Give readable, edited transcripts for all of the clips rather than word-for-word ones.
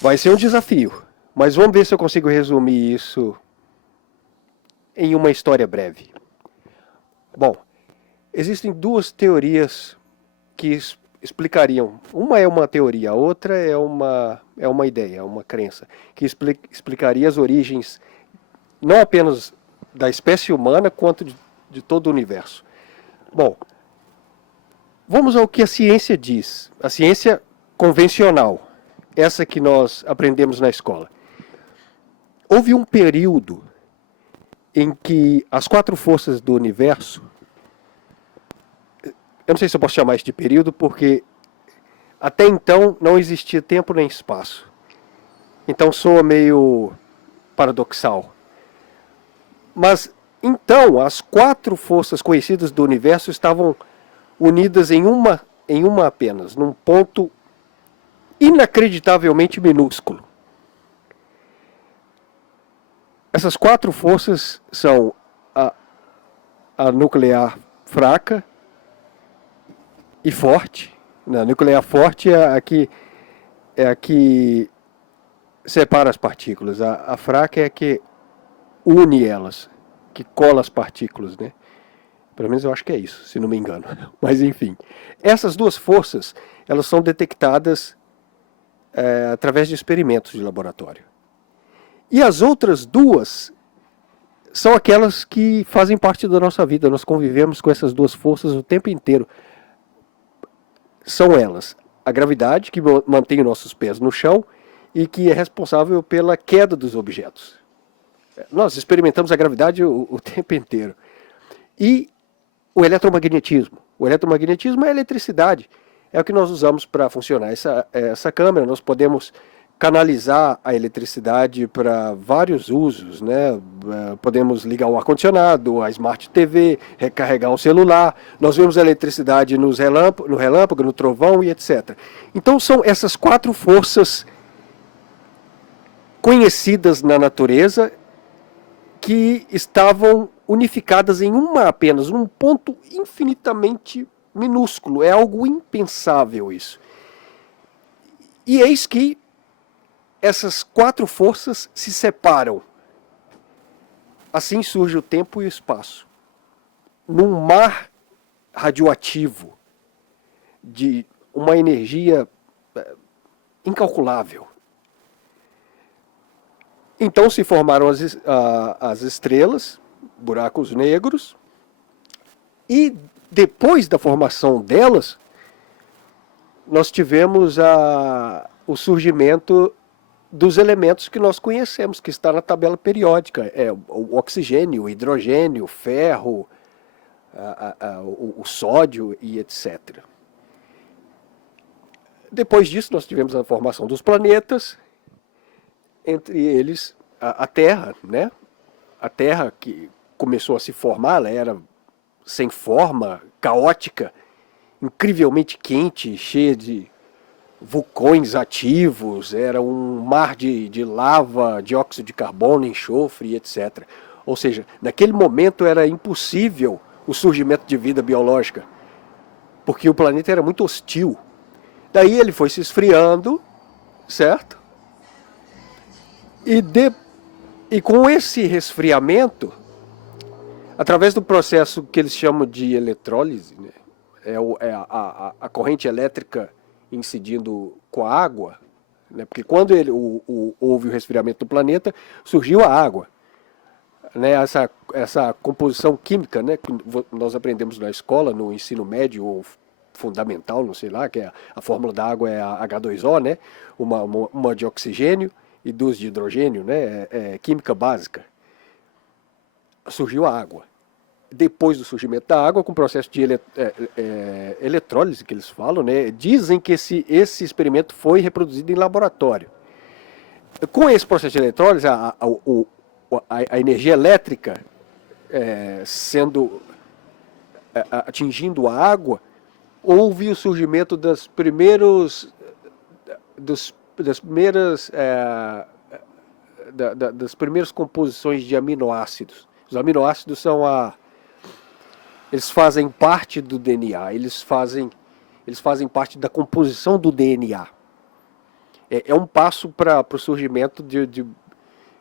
Vai ser um desafio, mas vamos ver se eu consigo resumir isso em uma história breve. Bom, existem duas teorias que explicariam. Uma é uma teoria, a outra é uma ideia, é uma crença, que explicaria as origens não apenas da espécie humana, quanto de todo o universo. Bom, vamos ao que a ciência diz. A ciência convencional, essa que nós aprendemos na escola. Houve um período em que as quatro forças do universo, eu não sei se eu posso chamar isso de período, porque até então não existia tempo nem espaço. Então soa meio paradoxal. Mas então as quatro forças conhecidas do universo estavam unidas em uma apenas, num ponto inacreditavelmente minúsculo. Essas quatro forças são a nuclear fraca e forte. A nuclear forte é a que separa as partículas. A fraca é a que une elas, que cola as partículas, né? Pelo menos eu acho que é isso, se não me engano. Mas enfim, essas duas forças, elas são detectadas através de experimentos de laboratório. E as outras duas são aquelas que fazem parte da nossa vida. Nós convivemos com essas duas forças o tempo inteiro. São elas a gravidade, que mantém nossos pés no chão e que é responsável pela queda dos objetos. Nós experimentamos a gravidade o tempo inteiro. E o eletromagnetismo. O eletromagnetismo é a eletricidade. É o que nós usamos para funcionar essa câmera. Nós podemos canalizar a eletricidade para vários usos, né? Podemos ligar o ar-condicionado, a Smart TV, recarregar um celular. Nós vemos a eletricidade no relâmpago, no trovão e etc. Então são essas quatro forças conhecidas na natureza que estavam unificadas em uma apenas, um ponto infinitamente minúsculo. É algo impensável isso. E eis que essas quatro forças se separam. Assim surge o tempo e o espaço. Num mar radioativo de uma energia incalculável. Então se formaram as estrelas, buracos negros, e depois da formação delas, nós tivemos o surgimento dos elementos que nós conhecemos, que está na tabela periódica. O oxigênio, o hidrogênio, o ferro, o sódio e etc. Depois disso, nós tivemos a formação dos planetas, entre eles a Terra, né? A Terra que começou a se formar, ela era sem forma, caótica, incrivelmente quente, cheia de vulcões ativos, era um mar de lava, dióxido de carbono, enxofre, etc. Ou seja, naquele momento era impossível o surgimento de vida biológica, porque o planeta era muito hostil. Daí ele foi se esfriando, certo? E com esse resfriamento, através do processo que eles chamam de eletrólise, né? A corrente elétrica incidindo com a água, né? Porque quando houve o resfriamento do planeta, surgiu a água. Né? Essa composição química, né? Que nós aprendemos na escola, no ensino médio ou fundamental, não sei lá, que a fórmula da água é a H2O, né? Uma de oxigênio e duas de hidrogênio, né? É química básica. Surgiu a água. Depois do surgimento da água, com o processo de eletrólise que eles falam, né? Dizem que esse experimento foi reproduzido em laboratório. Com esse processo de eletrólise, a energia elétrica atingindo a água, houve o surgimento das primeiras composições de aminoácidos. Os aminoácidos são eles fazem parte do DNA, eles fazem parte da composição do DNA. É um passo para o surgimento de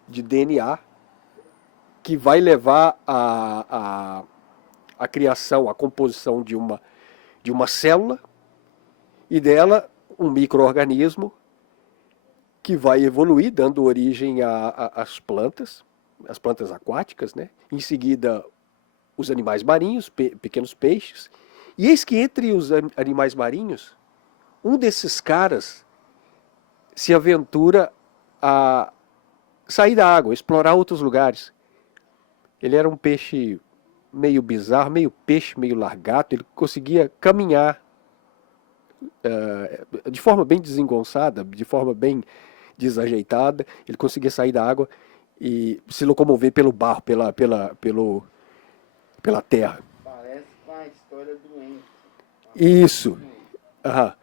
DNA que vai levar a criação, a composição de uma célula e dela um micro-organismo que vai evoluir, dando origem às plantas, as plantas aquáticas, né? Em seguida, os animais marinhos, pequenos peixes. E eis que entre os animais marinhos, um desses caras se aventura a sair da água, explorar outros lugares. Ele era um peixe meio bizarro, meio peixe, meio largato. Ele conseguia caminhar de forma bem desengonçada, de forma bem desajeitada. Ele conseguia sair da água e se locomover pelo barro, pela terra. Parece com a história do Enzo. Isso. Aham.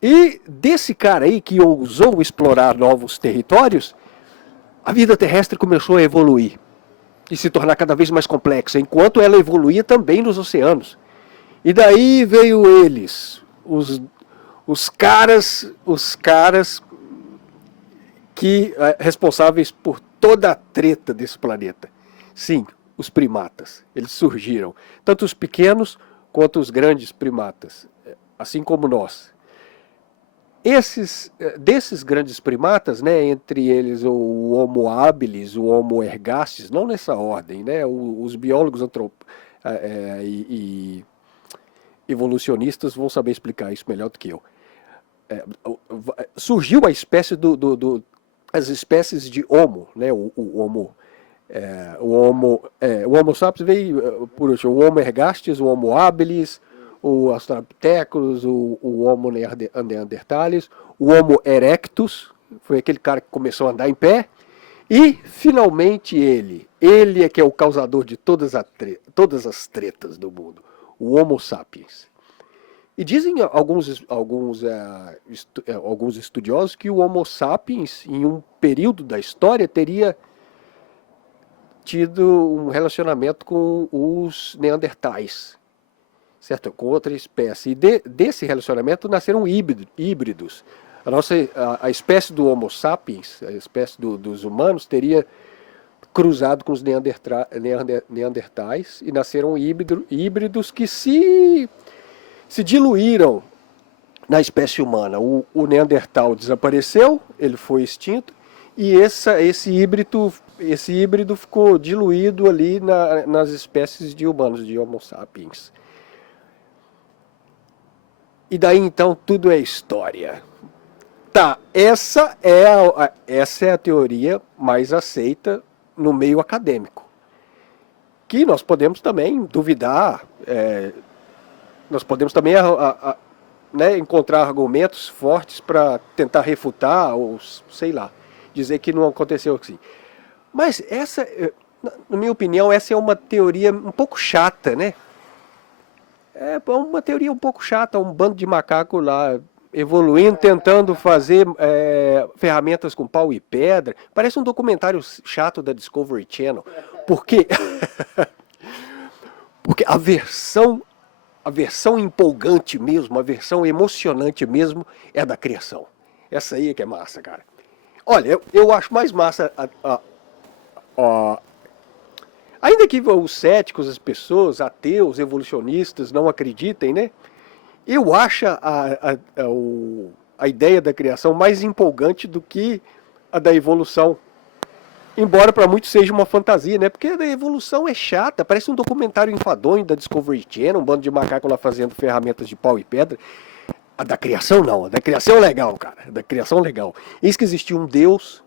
E desse cara aí que ousou explorar novos territórios, a vida terrestre começou a evoluir e se tornar cada vez mais complexa, enquanto ela evoluía também nos oceanos. E daí veio eles, os caras que responsáveis por toda a treta desse planeta. Sim, os primatas. Eles surgiram, tanto os pequenos quanto os grandes primatas, assim como nós. Desses grandes primatas, né, entre eles o Homo habilis, o Homo ergastes, não nessa ordem, né, os biólogos e evolucionistas vão saber explicar isso melhor do que eu. Surgiu a espécie as espécies de Homo, né, o Homo sapiens veio por último, o Homo ergastes, o Homo habilis, o Australopithecus, o Homo neanderthalis, o Homo erectus, foi aquele cara que começou a andar em pé, e finalmente ele é que é o causador de todas as tretas do mundo, o Homo sapiens. E dizem alguns estudiosos que o Homo sapiens, em um período da história, teria tido um relacionamento com os neandertais, certo? Com outra espécie. E desse relacionamento nasceram híbridos. A espécie do Homo sapiens, a espécie dos humanos, teria cruzado com os neandertais e nasceram híbridos que se diluíram na espécie humana. O Neandertal desapareceu, ele foi extinto, e esse híbrido ficou diluído ali nas espécies de humanos, de Homo sapiens. E daí então tudo é história. Tá, essa é a teoria mais aceita no meio acadêmico. Que nós podemos também duvidar, nós podemos também né, encontrar argumentos fortes para tentar refutar, ou sei lá, dizer que não aconteceu assim. Mas essa, na minha opinião, essa é uma teoria um pouco chata, né? É uma teoria um pouco chata, um bando de macaco lá evoluindo, tentando fazer ferramentas com pau e pedra. Parece um documentário chato da Discovery Channel. Porque a versão empolgante mesmo, a versão emocionante mesmo é da criação. Essa aí é que é massa, cara. Olha, eu acho mais massa ainda que os céticos, as pessoas, ateus, evolucionistas não acreditem, né? Eu acho a ideia da criação mais empolgante do que a da evolução. Embora para muitos seja uma fantasia, né? Porque a da evolução é chata, parece um documentário enfadonho da Discovery Channel, um bando de macaco lá fazendo ferramentas de pau e pedra. A da criação não, a da criação é legal, cara. A da criação é legal. Eis que existia um Deus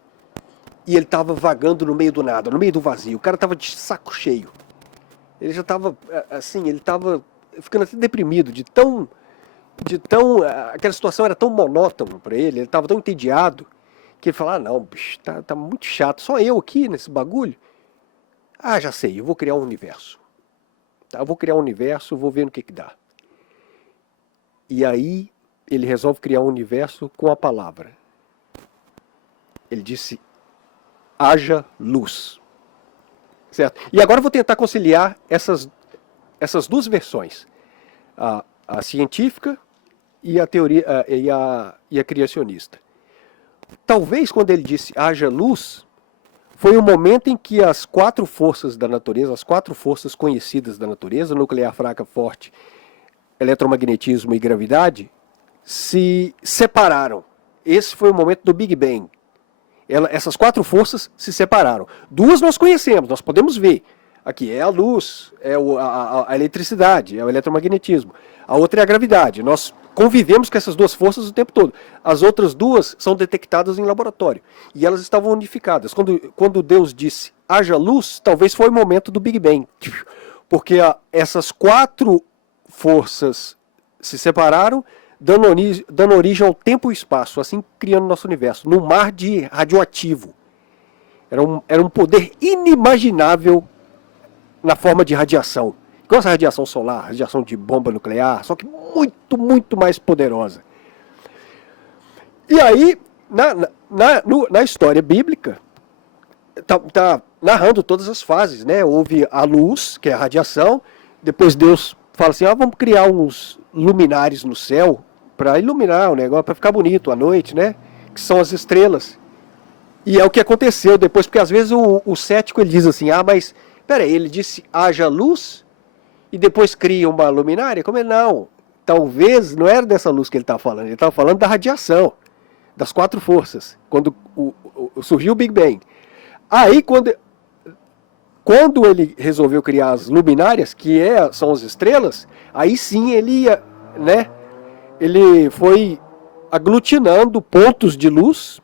e ele estava vagando no meio do nada, no meio do vazio. O cara estava de saco cheio. Ele já estava, assim, ele estava ficando até deprimido, aquela situação era tão monótona para ele estava tão entediado, que ele falou, não, bicho, tá muito chato, só eu aqui nesse bagulho. Ah, já sei, eu vou criar um universo. Tá, eu vou criar um universo, vou ver no que dá. E aí, ele resolve criar um universo com a palavra. Ele disse, haja luz. Certo? E agora eu vou tentar conciliar essas duas versões, a científica e a teoria e a criacionista. Talvez quando ele disse haja luz, foi o momento em que as quatro forças da natureza, as quatro forças conhecidas da natureza, nuclear, fraca, forte, eletromagnetismo e gravidade, se separaram. Esse foi o momento do Big Bang. Essas quatro forças se separaram. Duas nós conhecemos, nós podemos ver. Aqui é a luz, é a eletricidade, é o eletromagnetismo. A outra é a gravidade. Nós convivemos com essas duas forças o tempo todo. As outras duas são detectadas em laboratório. E elas estavam unificadas. Quando Deus disse haja luz, talvez foi o momento do Big Bang. Porque essas quatro forças se separaram, dando origem ao tempo e espaço, assim criando nosso universo, num mar de radioativo. Era um poder inimaginável na forma de radiação. Igual essa radiação solar, radiação de bomba nuclear, só que muito, muito mais poderosa. E aí, na história bíblica, tá narrando todas as fases, né? Houve a luz, que é a radiação, depois Deus fala assim, vamos criar uns luminares no céu para iluminar o negócio, para ficar bonito à noite, né? Que são as estrelas. E é o que aconteceu depois, porque às vezes o cético ele diz assim, mas peraí, ele disse haja luz e depois cria uma luminária? Como ele não? Talvez não era dessa luz que ele estava falando, ele estava falando da radiação, das quatro forças, quando surgiu o Big Bang. Aí quando ele resolveu criar as luminárias, que são as estrelas, aí sim ele ia, né? Ele foi aglutinando pontos de luz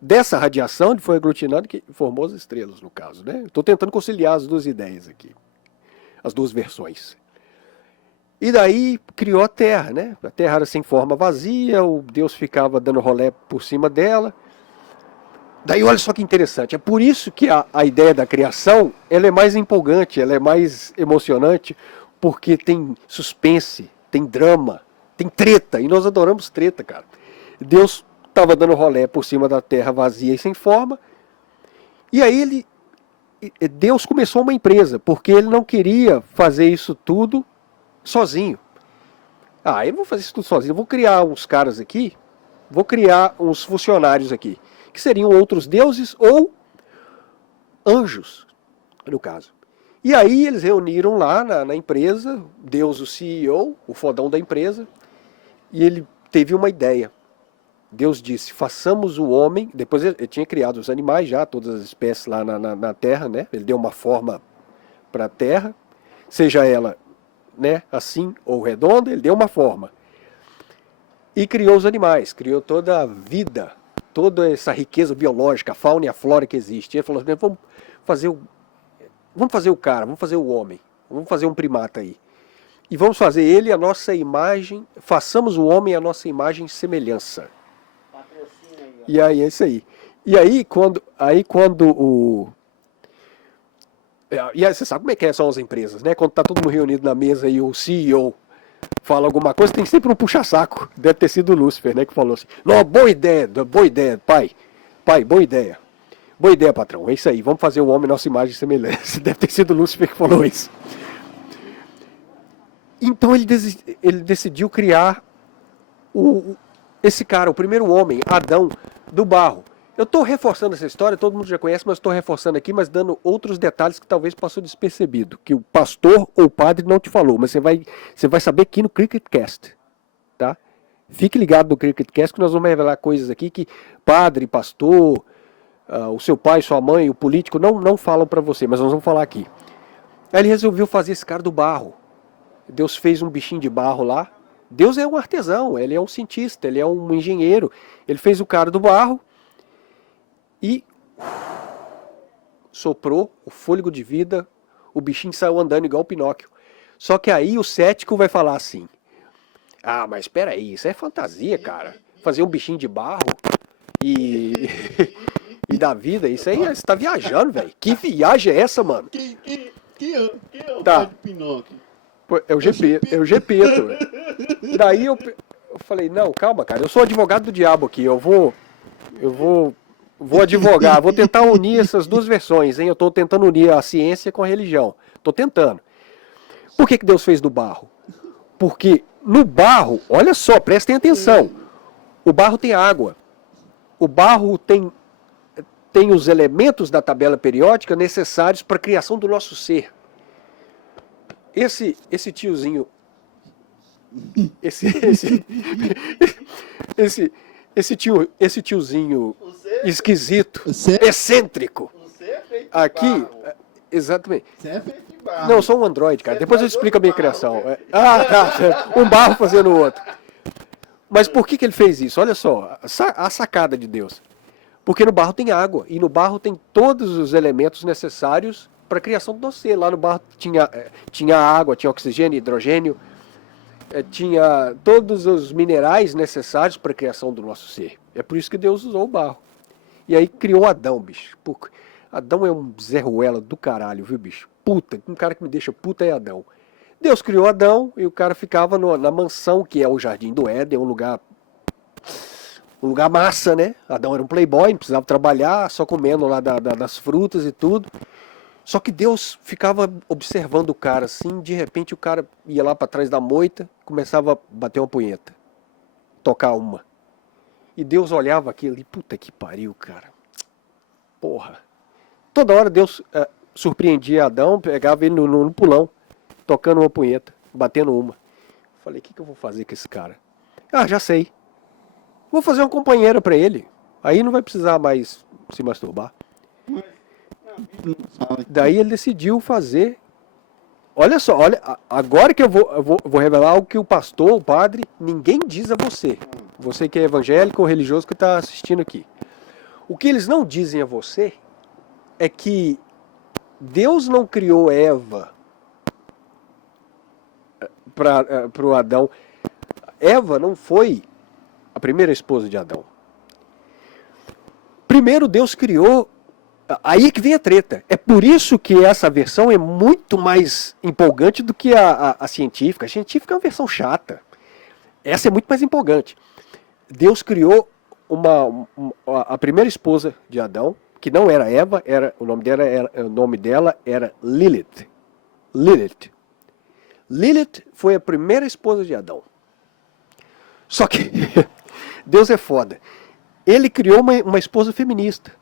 dessa radiação, ele foi aglutinando que formou as estrelas, no caso, né? Estou tentando conciliar as duas ideias aqui, as duas versões. E daí criou a Terra, né? A Terra era sem forma vazia, o Deus ficava dando rolé por cima dela. Daí olha só que interessante, é por isso que a ideia da criação ela é mais empolgante, ela é mais emocionante, porque tem suspense, tem drama, tem treta, e nós adoramos treta, cara. Deus estava dando rolé por cima da terra vazia e sem forma, e aí Deus começou uma empresa, porque ele não queria fazer isso tudo sozinho. Eu não vou fazer isso tudo sozinho, eu vou criar uns caras aqui, vou criar uns funcionários aqui, que seriam outros deuses ou anjos, no caso. E aí eles reuniram lá na empresa, Deus, o CEO, o fodão da empresa, e ele teve uma ideia. Deus disse, façamos o homem, depois ele tinha criado os animais já, todas as espécies lá na terra, né? Ele deu uma forma para a terra, seja ela, né, assim ou redonda, ele deu uma forma. E criou os animais, criou toda a vida, toda essa riqueza biológica, a fauna e a flora que existe. Ele falou assim, vamos fazer o cara, vamos fazer o homem, vamos fazer um primata aí. E vamos fazer ele a nossa imagem, façamos o homem a nossa imagem e semelhança. Patrocina aí, ó. E aí é isso aí. E aí quando e aí, você sabe como é que são as empresas, né? Quando tá todo mundo reunido na mesa e o CEO fala alguma coisa, tem sempre um puxa-saco. Deve ter sido o Lúcifer, né? Que falou assim, não, boa ideia, pai, boa ideia. Boa ideia, patrão, é isso aí, vamos fazer o homem nossa imagem e semelhança. Deve ter sido o Lúcifer que falou isso. Então ele decidiu criar esse cara, o primeiro homem, Adão, do barro. Eu estou reforçando essa história, todo mundo já conhece, mas estou reforçando aqui, mas dando outros detalhes que talvez passou despercebido, que o pastor ou o padre não te falou, mas você vai saber aqui no CricketCast, tá? Fique ligado no CricketCast que nós vamos revelar coisas aqui que padre, pastor, o seu pai, sua mãe, o político não falam para você, mas nós vamos falar aqui. Aí ele resolveu fazer esse cara do barro. Deus fez um bichinho de barro lá. Deus é um artesão, ele é um cientista, ele é um engenheiro. Ele fez o cara do barro e soprou o fôlego de vida, o bichinho saiu andando igual o Pinóquio. Só que aí o cético vai falar assim, mas espera aí, isso é fantasia, cara. Fazer um bichinho de barro e dar vida, isso aí, você tá viajando, velho. Que viagem é essa, mano? Que é o Tá. pai de Pinóquio? É o Gepeto, velho. Daí eu falei, não, calma, cara, eu sou advogado do diabo aqui, eu vou advogar, vou tentar unir essas duas versões, hein? Eu tô tentando unir a ciência com a religião. Tô tentando. Por que Deus fez do barro? Porque no barro, olha só, prestem atenção, o barro tem água. O barro tem os elementos da tabela periódica necessários para a criação do nosso ser. Esse tiozinho, esse tiozinho esquisito, excêntrico, Você é feito de aqui, barro. exatamente. Você é feito de barro. Não, eu sou um androide, cara. Você Depois eu faz explico a minha outro barro, criação. né? Tá. Um barro fazendo o outro. Mas por que ele fez isso? Olha só, a sacada de Deus. Porque no barro tem água, e no barro tem todos os elementos necessários para a criação do nosso ser. Lá no barro tinha água, tinha oxigênio, hidrogênio, tinha todos os minerais necessários para a criação do nosso ser. É por isso que Deus usou o barro. E aí criou Adão, bicho. Adão é um Zé Ruela do caralho, viu, bicho? Puta, um cara que me deixa puta é Adão. Deus criou Adão e o cara ficava na mansão, que é o Jardim do Éden, um lugar massa, né? Adão era um playboy, não precisava trabalhar, só comendo lá das frutas e tudo. Só que Deus ficava observando o cara assim, de repente o cara ia lá para trás da moita, começava a bater uma punheta, tocar uma. E Deus olhava aquilo e, puta que pariu, cara. Porra. Toda hora Deus surpreendia Adão, pegava ele no pulão, tocando uma punheta, batendo uma. Falei, o que eu vou fazer com esse cara? Ah, já sei. Vou fazer uma companheira para ele. Aí não vai precisar mais se masturbar. Daí ele decidiu fazer. Olha só, agora que eu vou revelar algo que o pastor, o padre, ninguém diz a você. Você que é evangélico ou religioso que está assistindo aqui. O que eles não dizem a você é que Deus não criou Eva para o Adão. Eva não foi a primeira esposa de Adão. Primeiro Deus criou. Aí que vem a treta. É por isso que essa versão é muito mais empolgante do que a científica. A científica é uma versão chata. Essa é muito mais empolgante. Deus criou a primeira esposa de Adão, que não era Eva, o nome dela era Lilith. Lilith foi a primeira esposa de Adão. Só que Deus é foda. Ele criou uma esposa feminista.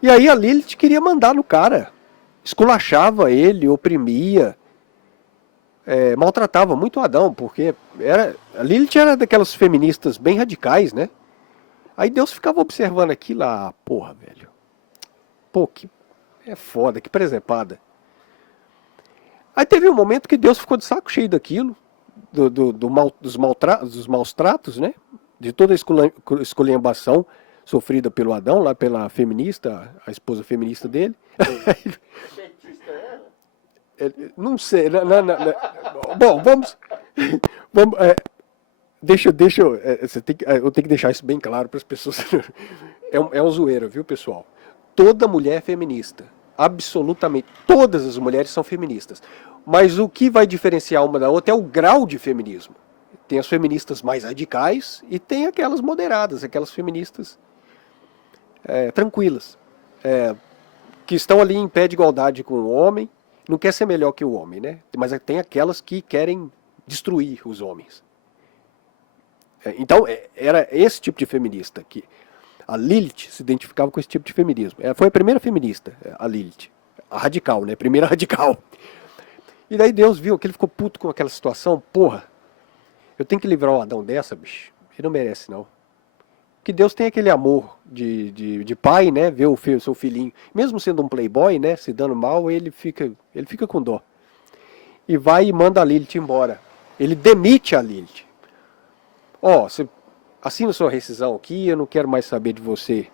E aí a Lilith queria mandar no cara. Esculachava ele, oprimia, maltratava muito Adão, porque a Lilith era daquelas feministas bem radicais, né? Aí Deus ficava observando aquilo lá, porra, velho. Pô, que é foda, que presepada. Aí teve um momento que Deus ficou de saco cheio daquilo, dos maus tratos, né? De toda a esculhambação sofrida pelo Adão, lá pela feminista, a esposa feminista dele. Não sei. Bom, vamos eu tenho que deixar isso bem claro para as pessoas. É um zoeira, viu, pessoal? Toda mulher é feminista. Absolutamente. Todas as mulheres são feministas. Mas o que vai diferenciar uma da outra é o grau de feminismo. Tem as feministas mais radicais e tem aquelas moderadas, aquelas feministas tranquilas, que estão ali em pé de igualdade com o homem, não quer ser melhor que o homem, né? Mas tem aquelas que querem destruir os homens. Então, era esse tipo de feminista que a Lilith se identificava com esse tipo de feminismo. Ela foi a primeira feminista, a Lilith. A radical, né? Primeira radical. E daí Deus viu que ele ficou puto com aquela situação. Porra, eu tenho que livrar o Adão dessa, bicho. Ele não merece, não. Que Deus tem aquele amor de pai, né? Ver o seu filhinho, mesmo sendo um playboy, né? Se dando mal, ele fica com dó. E vai e manda a Lilith embora. Ele demite a Lilith. Você assina sua rescisão aqui, eu não quero mais saber de você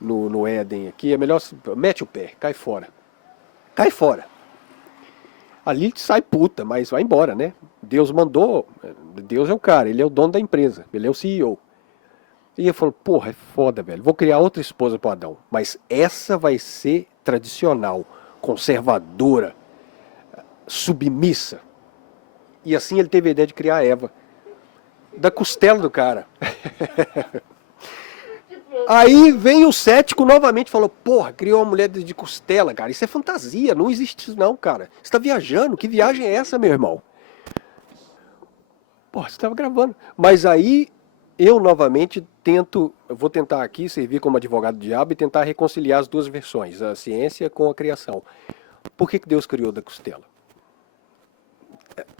no Éden aqui. É melhor, mete o pé, cai fora. Cai fora. A Lilith sai puta, mas vai embora, né? Deus mandou, Deus é o cara, ele é o dono da empresa, ele é o CEO. E ele falou, porra, é foda, velho, vou criar outra esposa pro Adão, mas essa vai ser tradicional, conservadora, submissa. E assim ele teve a ideia de criar a Eva, da costela do cara. Aí vem o cético novamente e falou, porra, criou uma mulher de costela, cara. Isso é fantasia, não existe isso não, cara. Você tá viajando, que viagem é essa, meu irmão? Porra, você estava gravando. Mas aí eu novamente eu vou tentar aqui servir como advogado do diabo e tentar reconciliar as duas versões, a ciência com a criação. Por que Deus criou da costela?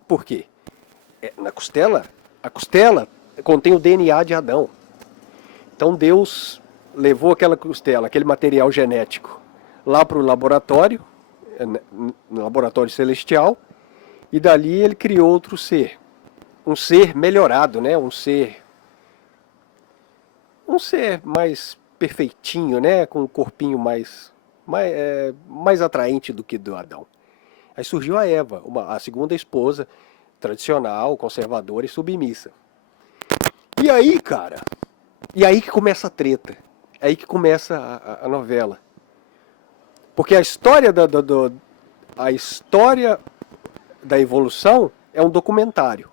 Por quê? Na costela, a costela contém o DNA de Adão. Então Deus levou aquela costela, aquele material genético, lá para o laboratório, no laboratório celestial, e dali ele criou outro ser. Um ser melhorado, né? Um ser mais perfeitinho, né? Com um corpinho mais atraente do que do Adão. Aí surgiu a Eva, a segunda esposa, tradicional, conservadora e submissa. E aí, cara, que começa a treta. É aí que começa a novela. Porque a história da evolução é um documentário.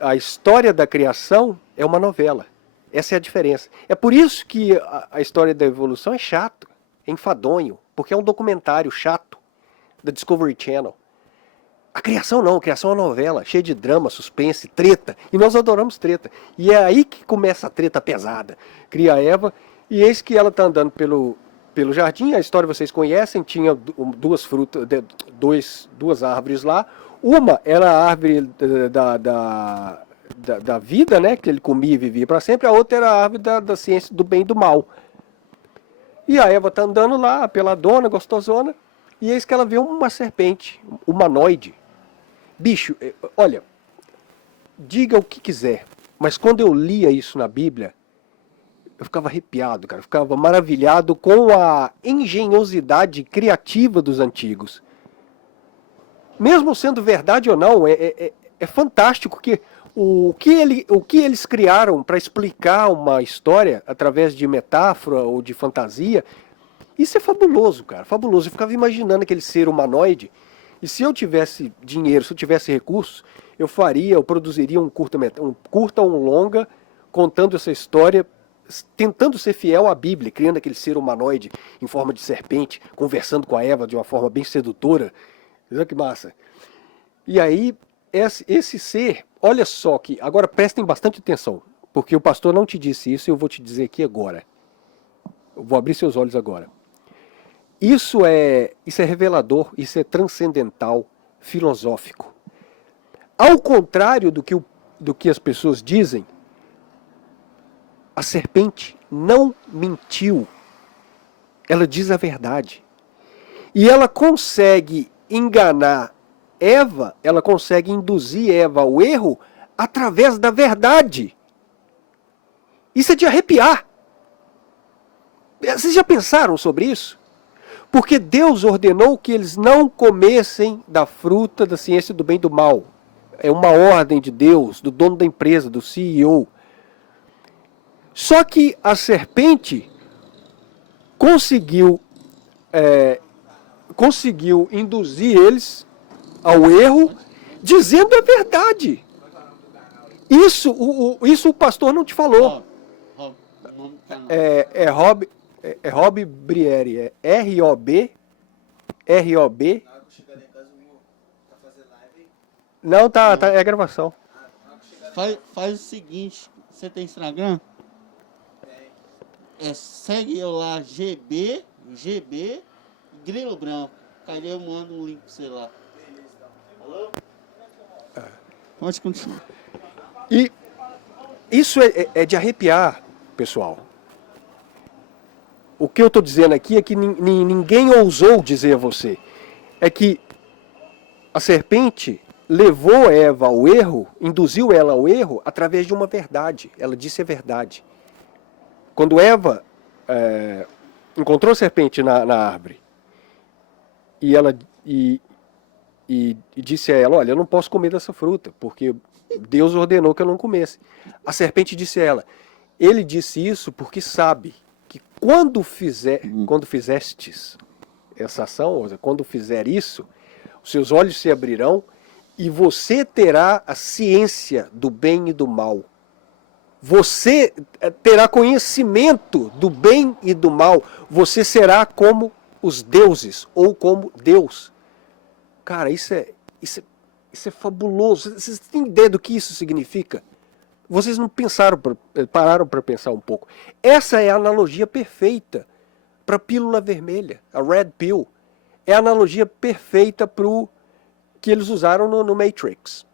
A história da criação é uma novela. Essa é a diferença. É por isso que a história da evolução é chato, é enfadonho, porque é um documentário chato da Discovery Channel. A criação não, a criação é uma novela, cheia de drama, suspense, treta. E nós adoramos treta. E é aí que começa a treta pesada. Cria a Eva, e eis que ela está andando pelo jardim, a história vocês conhecem, tinha duas árvores lá. Uma era a árvore da vida, né, que ele comia e vivia para sempre, a outra era a árvore da ciência do bem e do mal. E a Eva está andando lá, peladona, gostosona, e eis que ela vê uma serpente, humanoide. Bicho, olha, diga o que quiser, mas quando eu lia isso na Bíblia, eu ficava arrepiado, cara, eu ficava maravilhado com a engenhosidade criativa dos antigos. Mesmo sendo verdade ou não, é fantástico que o que eles criaram para explicar uma história através de metáfora ou de fantasia, isso é fabuloso, cara, fabuloso. Eu ficava imaginando aquele ser humanoide, e se eu tivesse dinheiro, se eu tivesse recursos, eu produziria um curta ou um longa, contando essa história, tentando ser fiel à Bíblia, criando aquele ser humanoide em forma de serpente, conversando com a Eva de uma forma bem sedutora. Olha que massa. E aí, esse ser, olha só que, agora prestem bastante atenção, porque o pastor não te disse isso e eu vou te dizer aqui agora. Eu vou abrir seus olhos agora. Isso é revelador, isso é transcendental, filosófico. Ao contrário do que as pessoas dizem, a serpente não mentiu. Ela diz a verdade. E ela consegue enganar Eva, ela consegue induzir Eva ao erro através da verdade. Isso é de arrepiar. Vocês já pensaram sobre isso? Porque Deus ordenou que eles não comessem da fruta da ciência do bem e do mal. É uma ordem de Deus, do dono da empresa, do CEO. Só que a serpente conseguiu induzir eles ao erro, dizendo a verdade. Isso o pastor não te falou. Rob Brieri, é R-O-B. Não, é gravação. Faz o seguinte, você tem Instagram? Segue eu lá, GB Grilo Branco. Aí eu mando um link pra você lá. Alô? Pode continuar. E isso é de arrepiar, pessoal. O que eu estou dizendo aqui é que ninguém ousou dizer a você. É que a serpente levou Eva ao erro, induziu ela ao erro através de uma verdade. Ela disse a verdade. Quando Eva encontrou a serpente na árvore e ela e disse a ela, olha, eu não posso comer dessa fruta, porque Deus ordenou que eu não comesse. A serpente disse a ela, ele disse isso porque sabe que quando fizestes essa ação, ou seja, quando fizer isso, os seus olhos se abrirão e você terá a ciência do bem e do mal. Você terá conhecimento do bem e do mal. Você será como os deuses ou como Deus. Cara, isso é fabuloso. Vocês têm ideia do que isso significa? Vocês não pararam para pensar um pouco. Essa é a analogia perfeita para a pílula vermelha, a Red Pill. É a analogia perfeita para o que eles usaram no Matrix.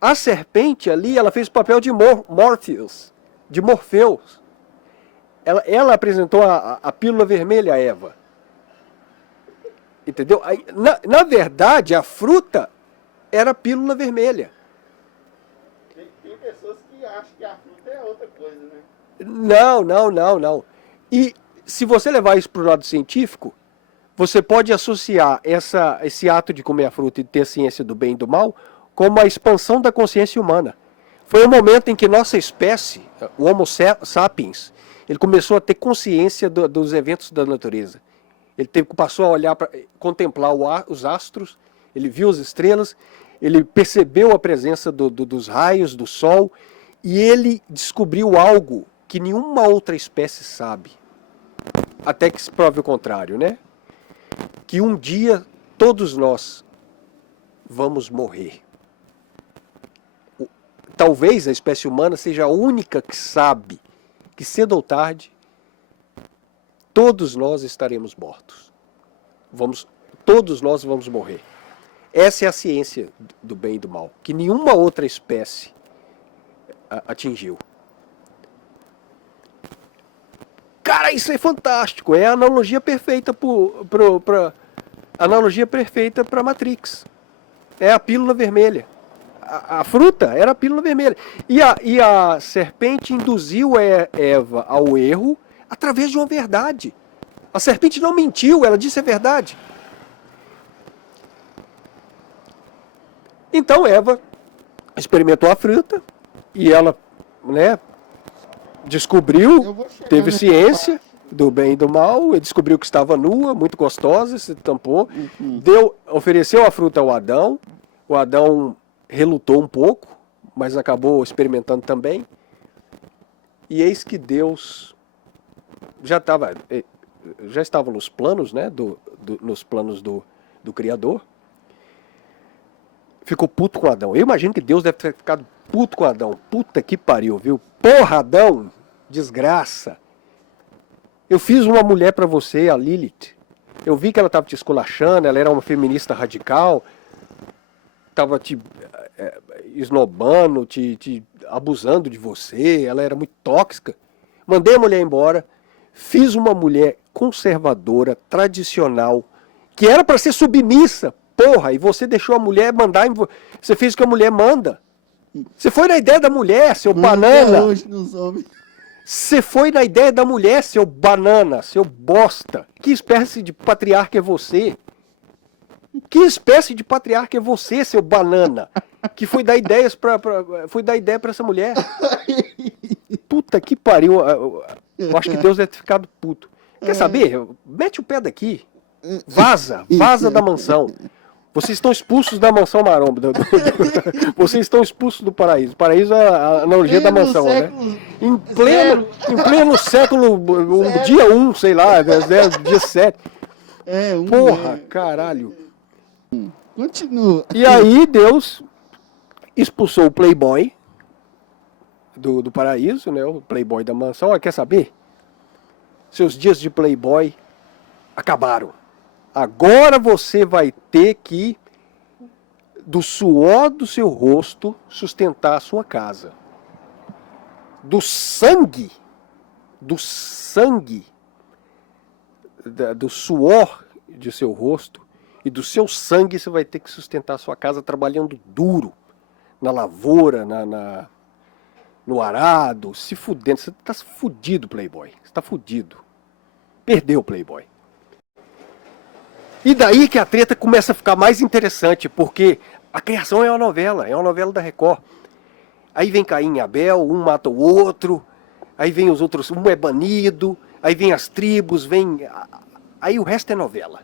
A serpente ali, ela fez o papel de Morpheus, de Morpheus. Ela apresentou a pílula vermelha a Eva. Entendeu? Aí, na verdade, a fruta era a pílula vermelha. Tem pessoas que acham que a fruta é outra coisa, né? Não. E se você levar isso para o lado científico, você pode associar esse ato de comer a fruta e ter ciência do bem e do mal como a expansão da consciência humana. Foi o momento em que nossa espécie, o Homo sapiens, ele começou a ter consciência dos eventos da natureza. Ele passou a olhar, contemplar os astros, ele viu as estrelas, ele percebeu a presença dos raios, do sol, e ele descobriu algo que nenhuma outra espécie sabe. Até que se prove o contrário, né? Que um dia todos nós vamos morrer. Talvez a espécie humana seja a única que sabe que cedo ou tarde todos nós estaremos mortos. Todos nós vamos morrer. Essa é a ciência do bem e do mal, que nenhuma outra espécie atingiu. Cara, isso é fantástico. É a analogia perfeita para Matrix. É a pílula vermelha. A fruta era a pílula vermelha. E a serpente induziu Eva ao erro através de uma verdade. A serpente não mentiu, ela disse a verdade. Então Eva experimentou a fruta e ela, né, descobriu, teve ciência do bem e do mal, e descobriu que estava nua, muito gostosa, se tampou, ofereceu a fruta ao Adão, o Adão relutou um pouco, mas acabou experimentando também, e eis que Deus já estava nos planos, né, nos planos do Criador, ficou puto com Adão. Eu imagino que Deus deve ter ficado puto com Adão. Puta que pariu, viu? Porra, Adão! Desgraça! Eu fiz uma mulher pra você, a Lilith. Eu vi que ela estava te esculachando, ela era uma feminista radical, estava te esnobando, te abusando de você, ela era muito tóxica. Mandei a mulher embora, fiz uma mulher conservadora, tradicional, que era para ser submissa. Porra, e você deixou a mulher mandar, você fez o que a mulher manda. Você foi na ideia da mulher, seu banana. Hoje nos homens. Você foi na ideia da mulher, seu banana, seu bosta. Que espécie de patriarca é você? Que espécie de patriarca é você, seu banana? Que foi dar ideias para essa mulher. Puta que pariu. Eu acho que Deus deve ter ficado puto. Quer saber? Mete o pé daqui. Vaza da mansão. Vocês estão expulsos da mansão maromba. Vocês estão expulsos do paraíso. O paraíso é a analogia da mansão, né? Em pleno século, dia 1, sei lá, dia 7. Porra, caralho. Continua. E aí Deus expulsou o playboy do paraíso, né? O playboy da mansão. Olha, quer saber? Seus dias de playboy acabaram. Agora você vai ter que, do suor do seu rosto, sustentar a sua casa. Do sangue, do suor de seu rosto e do seu sangue você vai ter que sustentar a sua casa trabalhando duro, na lavoura, no arado, se fudendo. Você está fudido, playboy. Você está fudido. Perdeu o playboy. E daí que a treta começa a ficar mais interessante, porque a criação é uma novela da Record. Aí vem Caim e Abel, um mata o outro, aí vem os outros, um é banido, aí vem as tribos, aí o resto é novela.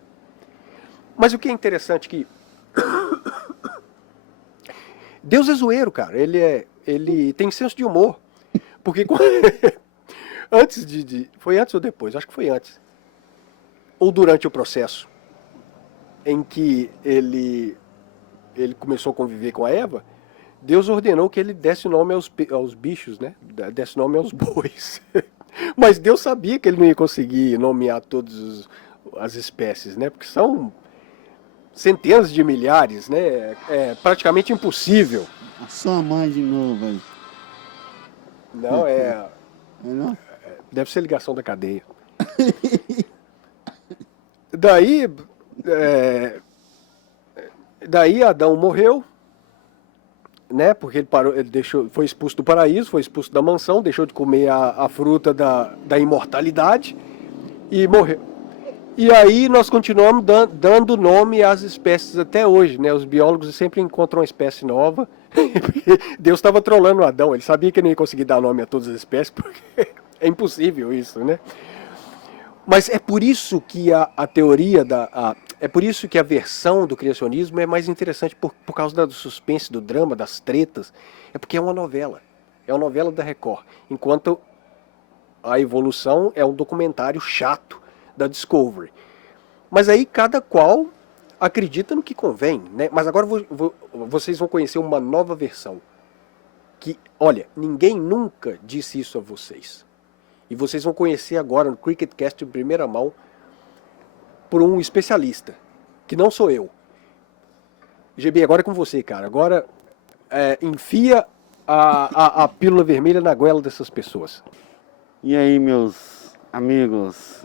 Mas o que é interessante é que Deus é zoeiro, cara, ele tem senso de humor. Porque antes foi antes ou depois? Acho que foi antes. Ou durante o processo em que ele começou a conviver com a Eva, Deus ordenou que ele desse nome aos bichos, né? Desse nome aos bois. Mas Deus sabia que ele não ia conseguir nomear todas as espécies, né? Porque são centenas de milhares, né? É praticamente impossível. A sua mãe de novo aí. Não, É não? deve ser ligação da cadeia. Daí, daí Adão morreu, né? Porque ele parou, foi expulso do paraíso, foi expulso da mansão, deixou de comer a fruta da imortalidade e morreu. E aí nós continuamos dando nome às espécies até hoje, né? Os biólogos sempre encontram uma espécie nova. Deus estava trolando Adão, ele sabia que não ia conseguir dar nome a todas as espécies, porque é impossível isso, né? Mas é por isso que a teoria é por isso que a versão do criacionismo é mais interessante por causa do suspense, do drama, das tretas. É porque é uma novela. É uma novela da Record. Enquanto a evolução é um documentário chato da Discovery. Mas aí cada qual acredita no que convém, né? Mas agora vocês vão conhecer uma nova versão. Que, olha, ninguém nunca disse isso a vocês. E vocês vão conhecer agora no CricketCast em primeira mão por um especialista, que não sou eu. GB, agora é com você, cara. Agora enfia a pílula vermelha na goela dessas pessoas. E aí, meus amigos?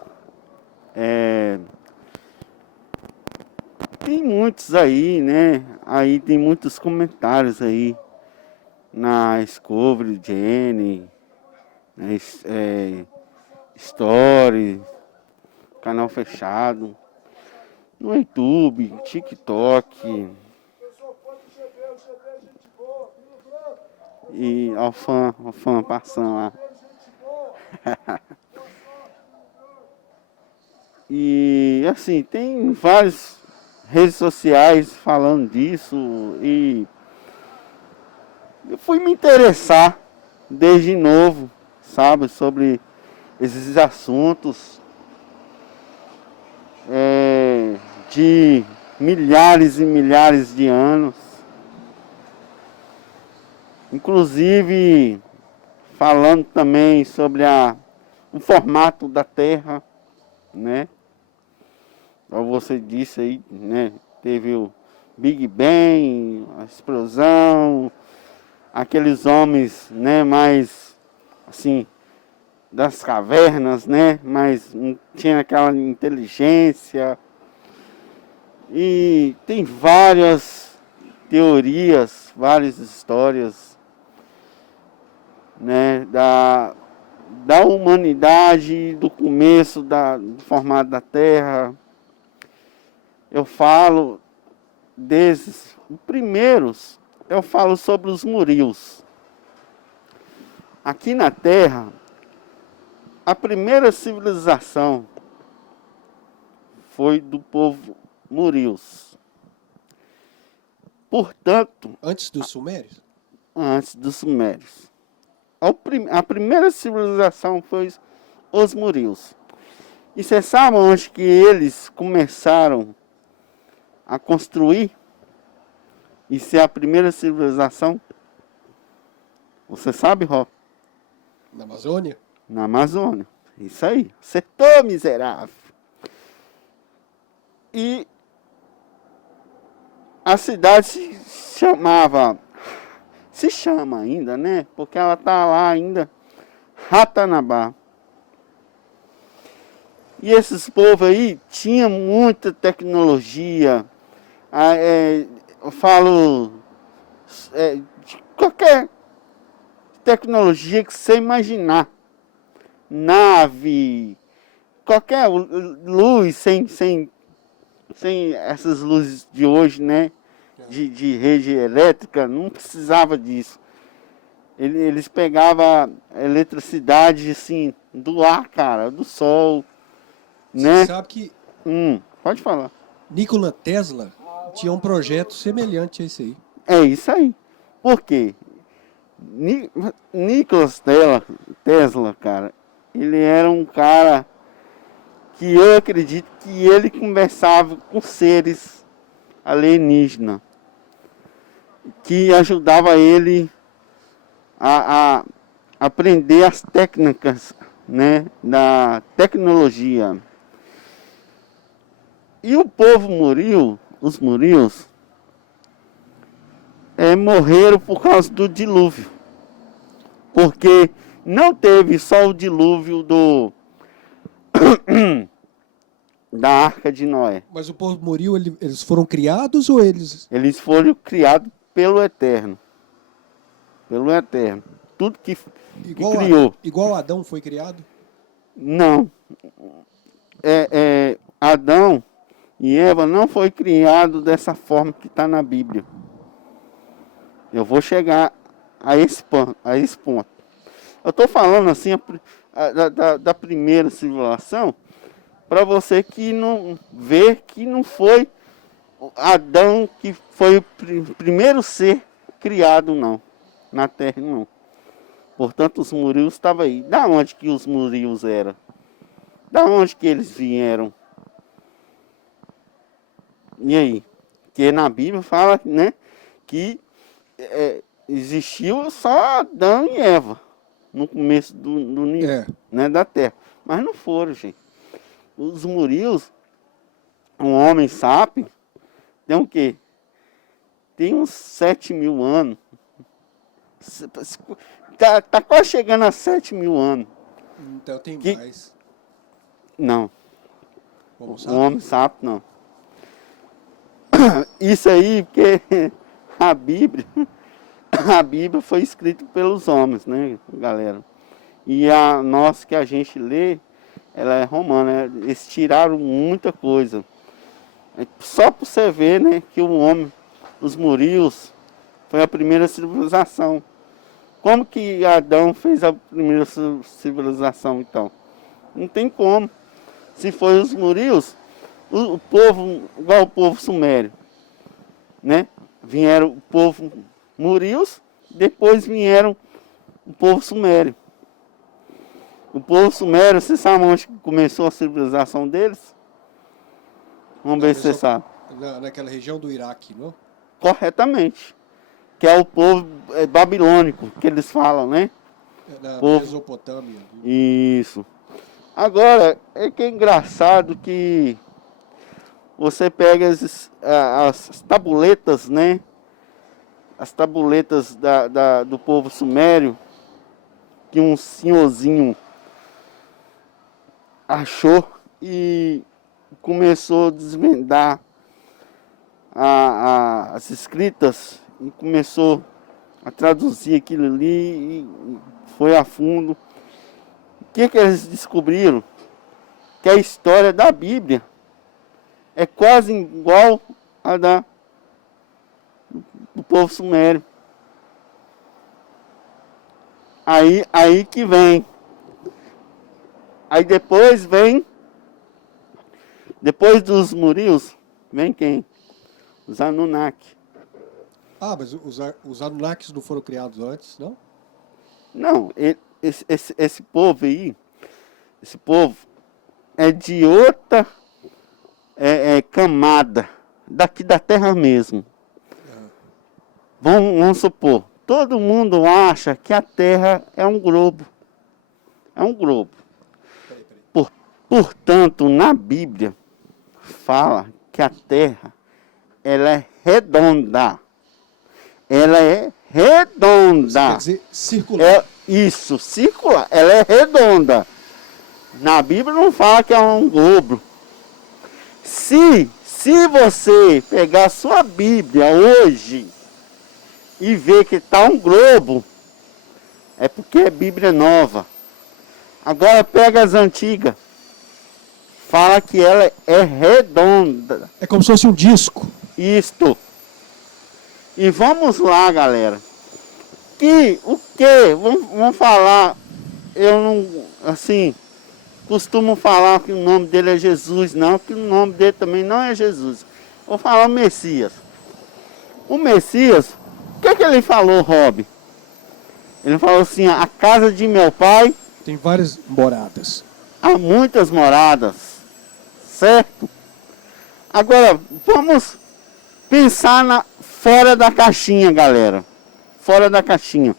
Tem muitos aí, né? Aí tem muitos comentários aí na Discovery, Jenny, Story, canal fechado, no YouTube, TikTok. E ó o fã passando lá. E assim, tem várias redes sociais falando disso e eu fui me interessar desde novo, sabe, sobre esses assuntos de milhares e milhares de anos. Inclusive falando também sobre o formato da Terra, né? Como você disse aí, né? Teve o Big Bang, a explosão, aqueles homens, né? Mais assim, das cavernas, né? Mas não tinha aquela inteligência. E tem várias teorias, várias histórias, né? Da humanidade, do começo do formato da Terra. Eu falo desses primeiros, eu falo sobre os Murios. Aqui na Terra, a primeira civilização foi do povo Murios. Portanto, Antes dos Sumérios? antes dos Sumérios. A primeira civilização foi os Murios. E você sabe onde que eles começaram a construir e ser a primeira civilização? Você sabe, Ró? Na Amazônia? Na Amazônia. Isso aí. Acertou, miserável. E a cidade se chama ainda, né? Porque ela tá lá ainda, Ratanabá. E esses povos aí tinham muita tecnologia. Eu falo de qualquer tecnologia que você imaginar. Nave, qualquer luz sem essas luzes de hoje, né? De rede elétrica, não precisava disso. Eles pegavam a eletricidade assim, do ar, cara, do sol, né? Você sabe que Pode falar. Nikola Tesla tinha um projeto semelhante a esse aí. É isso aí. Por quê? Nikola Tesla, cara, ele era um cara que eu acredito que ele conversava com seres alienígenas, que ajudava ele a aprender as técnicas, né, da tecnologia. E o povo Muril, os Murios, morreram por causa do dilúvio. Porque não teve só o dilúvio da Arca de Noé. Mas o povo Muril, eles foram criados ou eles... Eles foram criados pelo Eterno. Pelo Eterno. Tudo que criou. Igual Adão foi criado? Não. Adão e Eva não foi criado dessa forma que está na Bíblia. Eu vou chegar a esse ponto. Eu estou falando assim da primeira civilização para você que não vê que não foi Adão que foi o primeiro ser criado, não, na Terra, não. Portanto, os Murios estavam aí. Da onde que os Murios eram? Da onde que eles vieram? E aí? Porque na Bíblia fala, né, que existiu só Adão e Eva no começo do né, da Terra. Mas não foram, gente. Os Murios, um homem sapiens, tem o quê? Tem uns 7.000 anos. Tá quase chegando a 7.000 anos. Então tem mais. Não. Homo O sapiens? homem sapo, não. Isso aí, porque a Bíblia foi escrita pelos homens, né, galera? E a nossa que a gente lê, ela é romana, né? Eles tiraram muita coisa. Só para você ver, né, que o homem, os Murios, foi a primeira civilização. Como que Adão fez a primeira civilização, então? Não tem como. Se foi os Murios, o povo, igual o povo sumério, né? Vieram o povo Murios, depois vieram o povo sumério. O povo sumério, você sabe onde começou a civilização deles? Vamos ver se você sabe. Naquela região do Iraque, não? Corretamente. Que é o povo babilônico, que eles falam, né? Na Povo. Mesopotâmia. Isso. Agora, é que é engraçado que você pega as tabuletas, né? As tabuletas do povo sumério, que um senhorzinho achou e começou a desvendar as escritas e começou a traduzir aquilo ali e foi a fundo. O que eles descobriram? Que a história da Bíblia é quase igual a do povo sumério. Aí que vem. Aí depois dos Murios, vem quem? Os Anunnaki. Ah, mas os Anunnakis não foram criados antes, não? Não, esse povo aí, esse povo é de outra camada, daqui da Terra mesmo. Vamos supor, todo mundo acha que a Terra é um globo. É um globo. Portanto, na Bíblia, fala que a Terra, ela é redonda. Ela é redonda. Quer dizer, circular. Isso, circular. Ela é redonda. Na Bíblia não fala que é um globo. Se você pegar a sua Bíblia hoje e ver que está um globo, é porque é Bíblia nova. Agora pega as antigas. Fala que ela é redonda. É como se fosse um disco. Isto. E vamos lá, galera. O que? Vamos falar. Eu não, assim, costumo falar que o nome dele é Jesus, não, que o nome dele também não é Jesus. Vou falar o Messias. O Messias, o que ele falou, Rob? Ele falou assim, a casa de meu pai Tem várias moradas. há muitas moradas, certo? Agora, vamos pensar fora da caixinha, galera. Fora da caixinha.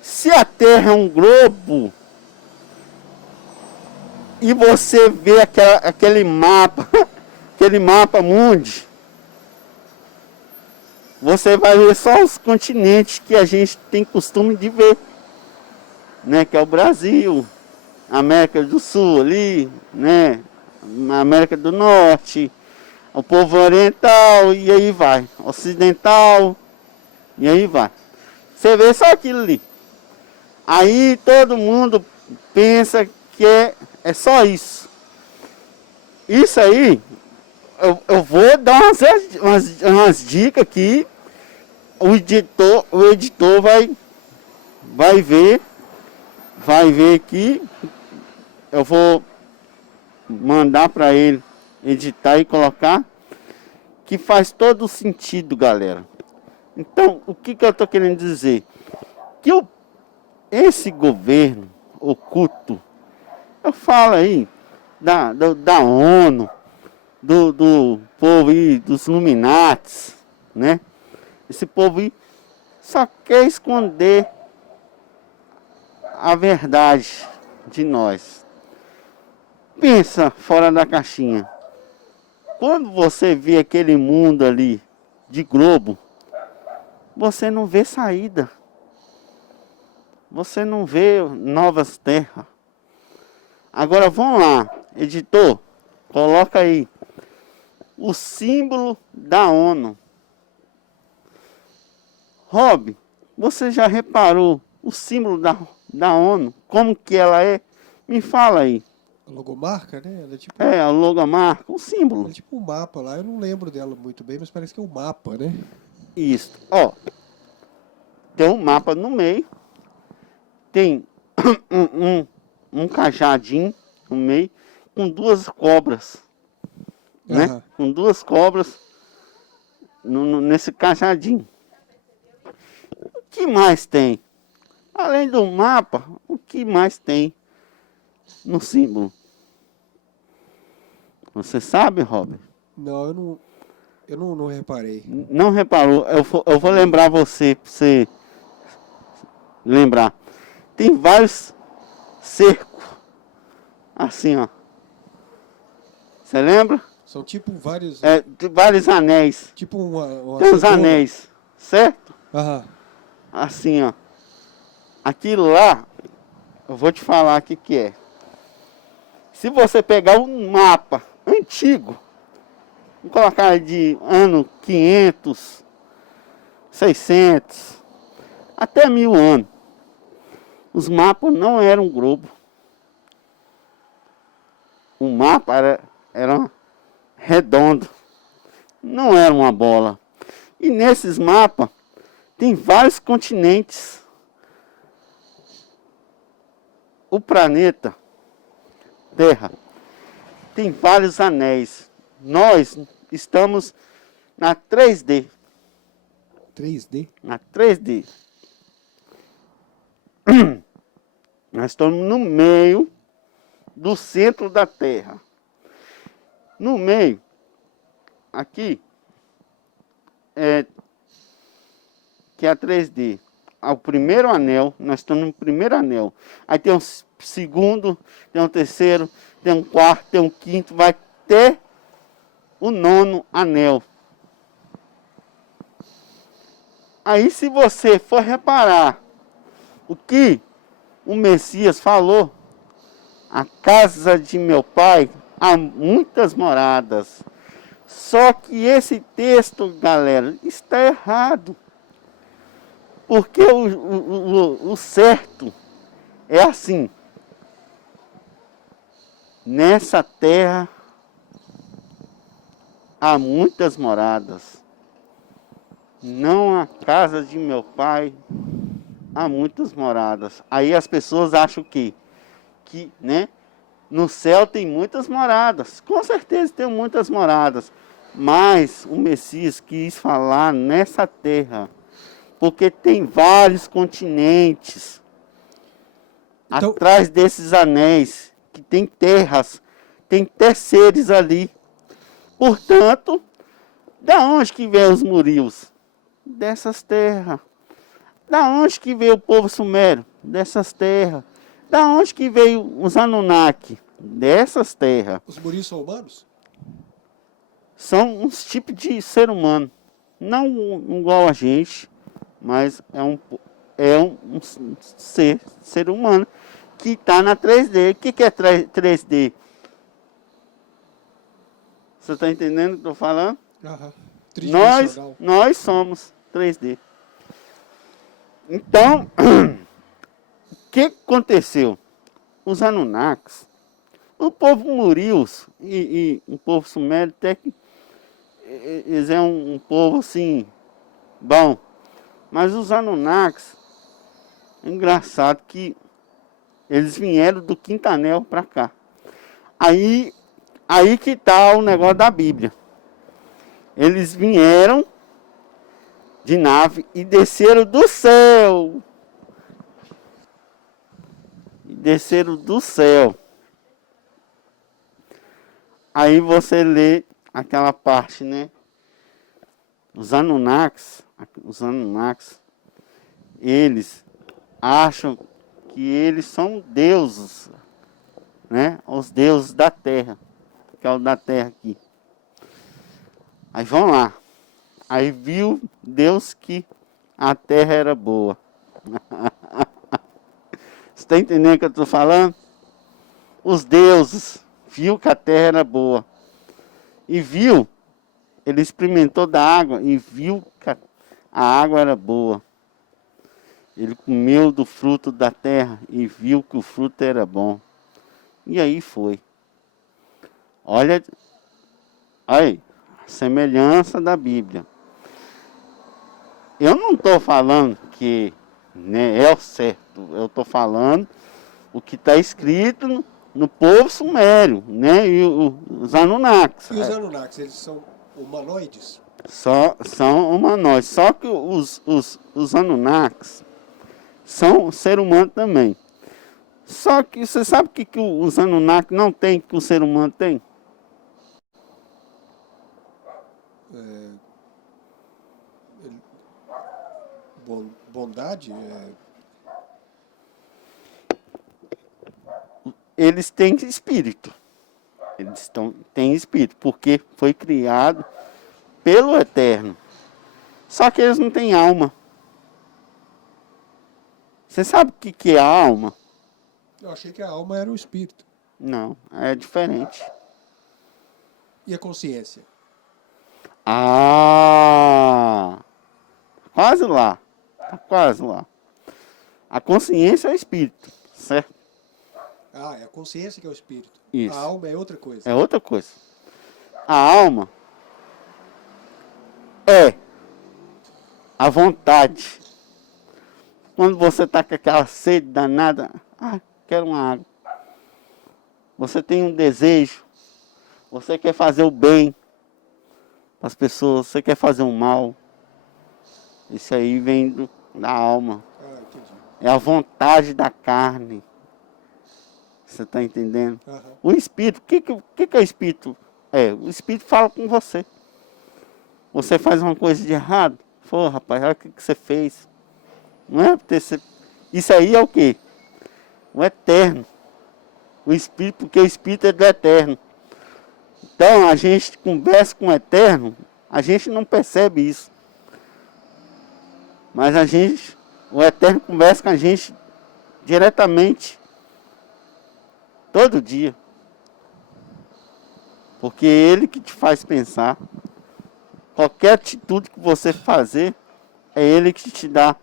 Se a Terra é um globo e você vê aquele mapa, aquele mapa mundi, você vai ver só os continentes que a gente tem costume de ver, né? Que é o Brasil, América do Sul ali, né? América do Norte, o povo oriental, e aí vai, ocidental, e aí vai. Você vê só aquilo ali. Aí todo mundo pensa que é só isso. Isso aí, eu vou dar umas dicas aqui. O editor vai ver aqui. Eu vou mandar para ele editar e colocar, que faz todo sentido, galera. Então, o que eu estou querendo dizer? Que esse governo oculto, eu falo aí da ONU, do povo aí, dos Illuminates, né? Esse povo aí só quer esconder a verdade de nós. Pensa fora da caixinha. Quando você vê aquele mundo ali de globo, você não vê saída. Você não vê novas terras. Agora vamos lá, editor, coloca aí o símbolo da ONU. Rob, você já reparou o símbolo da ONU? Como que ela é? Me fala aí. A logomarca, né? Ela é tipo, É, a logomarca, o ela símbolo. é tipo um mapa lá. Eu não lembro dela muito bem, mas parece que é um mapa, né? Isso. Ó, tem um mapa no meio. Tem um cajadinho no meio com duas cobras, né? Aham. Com duas cobras nesse cajadinho. O que mais tem? Além do mapa, o que mais tem no símbolo? Você sabe, Robert? Não, eu não reparei. Não reparou? Eu vou lembrar você, para você lembrar. Tem vários cercos, assim, ó. Você lembra? São tipo vários. Tem vários anéis. Tipo uma Tem uns cebola. anéis, certo? Aham. Assim, ó. Aquilo lá, eu vou te falar o que é. Se você pegar um mapa antigo, vamos colocar de ano 500, 600, até 1000 anos, os mapas não eram globo. O mapa era redondo, não era uma bola. E nesses mapas tem vários continentes. O planeta Terra tem vários anéis. Nós estamos na 3D. 3D? Na 3D. Nós estamos no meio do centro da Terra. No meio, aqui, que é a 3D. O primeiro anel, nós estamos no primeiro anel. Aí tem um segundo, tem um terceiro, tem um quarto, tem um quinto, vai ter o 9º anel. Aí se você for reparar o que o Messias falou, a casa de meu pai há muitas moradas. Só que esse texto, galera, está errado. Porque o certo é assim. Nessa terra há muitas moradas. Não a casa de meu pai há muitas moradas. Aí as pessoas acham que né, no céu tem muitas moradas. Com certeza tem muitas moradas. Mas o Messias quis falar nessa terra Porque tem vários continentes Então- atrás desses anéis, que tem terras, tem até seres ali. Portanto, da onde que vem os Murios? Dessas terras. Da onde que veio o povo sumério? Dessas terras. Da onde que veio os Anunnaki? Dessas terras. Os muris são humanos? São uns tipos de ser humano. Não igual a gente, mas é um ser humano que está na 3D. O que é 3D? Você está entendendo o que eu estou falando? Aham. Tridimensional. Nós somos 3D. Então, o que aconteceu? Os Anunnakis, o povo Murios e o povo sumério, até que eles é um povo assim, bom. Mas os Anunnakis, é engraçado que eles vieram do Quinto Anel para cá. Aí que está o negócio da Bíblia. Eles vieram de nave e desceram do céu. Desceram do céu. Aí você lê aquela parte, né? Os Anunnakis, eles acham que eles são deuses, né? Os deuses da Terra, que é o da Terra aqui. Aí vão lá. Aí viu Deus que a Terra era boa. Você está entendendo o que eu estou falando? Os deuses viu que a terra era boa. E viu, ele experimentou da água e viu que a água era boa. Ele comeu do fruto da terra e viu que o fruto era bom. E aí foi. Olha aí, a semelhança da Bíblia. Eu não estou falando que, né, é o certo. Eu estou falando o que está escrito no povo sumério, né? E os Anunnakis. E os Anunnakis, eles são humanoides? São humanoides. Só que os Anunnakis são ser humano também. Só que você sabe o que os Anunnakis não têm que o ser humano tem? Bondade? Eles têm espírito. Têm espírito, porque foi criado pelo Eterno. Só que eles não têm alma. Você sabe o que é a alma? Eu achei que a alma era o espírito. Não, é diferente. E a consciência? Ah! Quase lá. Quase lá. A consciência é o espírito, certo? Ah, é a consciência que é o espírito. Isso. A alma é outra coisa. É outra coisa. A alma é a vontade. Quando você está com aquela sede danada, quero uma água. Você tem um desejo, você quer fazer o bem para as pessoas, você quer fazer o mal. Isso aí vem da alma. Entendi. É a vontade da carne. Você está entendendo? Aham. O espírito, o que é o espírito? O espírito fala com você. Você faz uma coisa de errado? Pô, rapaz, olha o que você fez. Não é ter... Isso aí é o quê? O eterno. O espírito, porque o espírito é do eterno. Então, a gente conversa com o eterno, a gente não percebe isso. Mas o eterno conversa com a gente diretamente, todo dia. Porque é ele que te faz pensar. Qualquer atitude que você fazer, é ele que te dá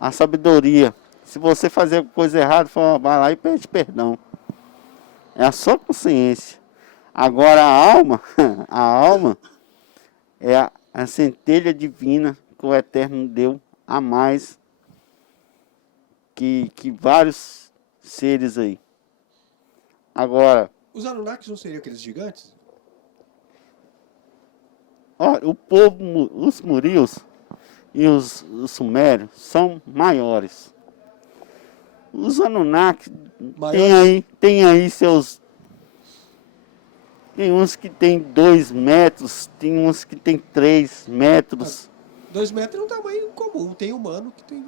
a sabedoria. Se você fazer coisa errada, vai lá e pede perdão. É a sua consciência. Agora a alma, a alma é a centelha divina que o Eterno deu a mais que vários seres aí. Agora, Os Anunnakis não seriam aqueles gigantes? olha, o povo, os Murios e os sumérios são maiores. Os Anunnaki tem aí seus... Tem uns que tem 2 metros, tem uns que tem 3 metros. 2 metros é um tamanho comum, tem humano que tem...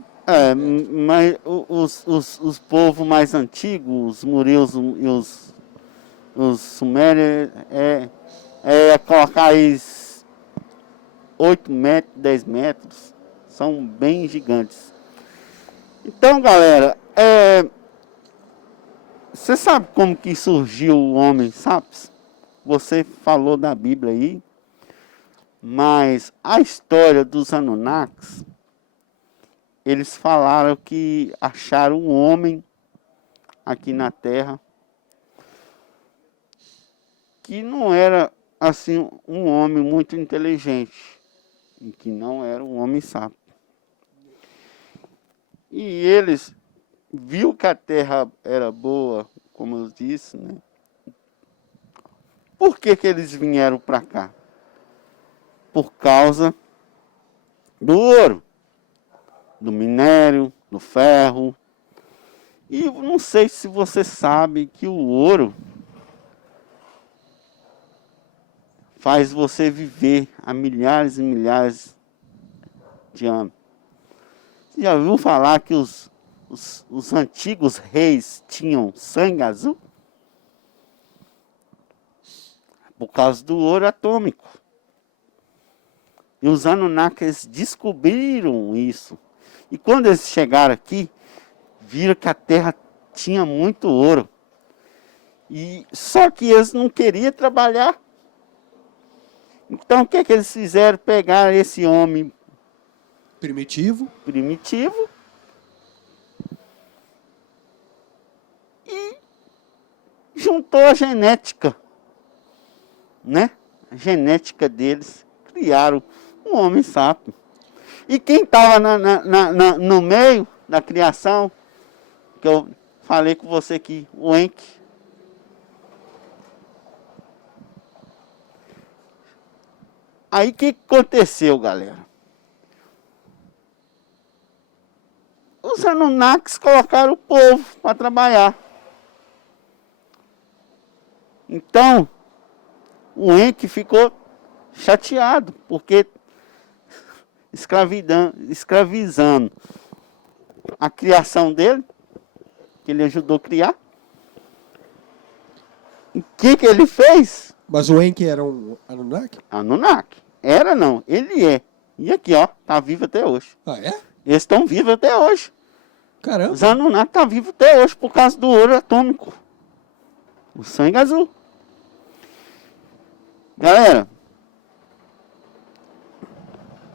Mas os povos mais antigos, os Mureus e os Sumérios, colocar aí 8 metros, 10 metros, são bem gigantes. Então, galera, você sabe como que surgiu o homem sapiens? Você falou da Bíblia aí, mas a história dos Anunnakis, eles falaram que acharam um homem aqui na Terra que não era assim um homem muito inteligente e que não era um homem sábio. E eles viu que a Terra era boa, como eu disse, né? Por que que eles vieram para cá? Por causa do ouro, do minério, do ferro. E eu não sei se você sabe que o ouro faz você viver há milhares e milhares de anos. Você já ouviu falar que os antigos reis tinham sangue azul? Por causa do ouro atômico. E os Anunnakis descobriram isso. E quando eles chegaram aqui, viram que a Terra tinha muito ouro. E só que eles não queriam trabalhar. Então o que que eles fizeram? Pegaram esse homem Primitivo. E juntou a genética, né? A genética deles, criaram um homem sábio. E quem estava no meio da criação, que eu falei com você aqui, o Enki. Aí o que aconteceu, galera? Os Anunnakis colocaram o povo para trabalhar. Então, o Enki ficou chateado, porque escravizando a criação dele, que ele ajudou a criar. O que que ele fez? Mas o Enki era um Anunnaki? Anunnaki. Era não, ele é. E aqui, ó, tá vivo até hoje. Ah, é? Eles estão vivos até hoje. Caramba. Os Anunnaki estão vivos até hoje por causa do ouro atômico. O sangue azul. Galera,